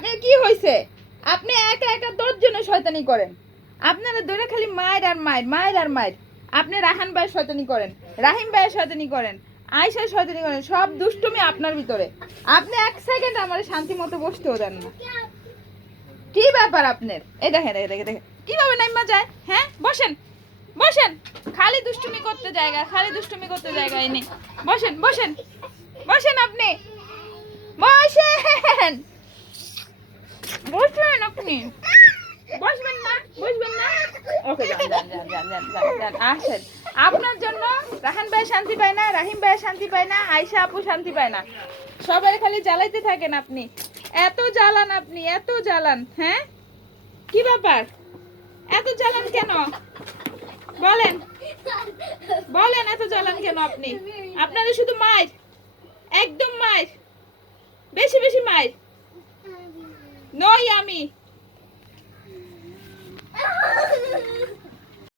আপনার কি হয়েছে আপনি একা একা দশ জনে শয়তানি করেন। আপনারা ধরে খালি মায়ের আর মায়ের মায়ের আর মায়ের। আপনি রাহান ভাইয়ের শয়তানি করেন, রাহিম ভাইয়ের শয়তানি করেন আয়সার শয়তানি করেন, সব দুষ্টুমি আপনার ভিতরে। আপনি এক সেকেন্ড আমার শান্তি মতো বসতেও দেন না। কি ব্যাপার আপনার? এই দেখেন এই দেখে দেখেন। কীভাবে নাইমা যায়? হ্যাঁ বসেন বসেন। খালি দুষ্টুমি করতে জায়গা, খালি দুষ্টুমি করতে জায়গা এনে বসেন বসেন বসেন আপনি। বসেন! বসবেন আপনি? বসবেন না? বসবেন না? ওকে যান আসেন। আপনার জন্য রাহান ভাই শান্তি পায় না, রাহিম ভাই শান্তি পায় না, আয়শা আপু শান্তি পায় না। সবাই খালি জ্বালাইতে থাকেন আপনি। এত জ্বালান আপনি, এত জ্বালান হ্যাঁ? কি ব্যাপার? এত জ্বালান কেন? বলেন। বলেন এত জ্বালান কেন আপনি? আপনাদের শুধু মায়ের, একদম মায়ের, বেশি বেশি মায়ের। নই আমি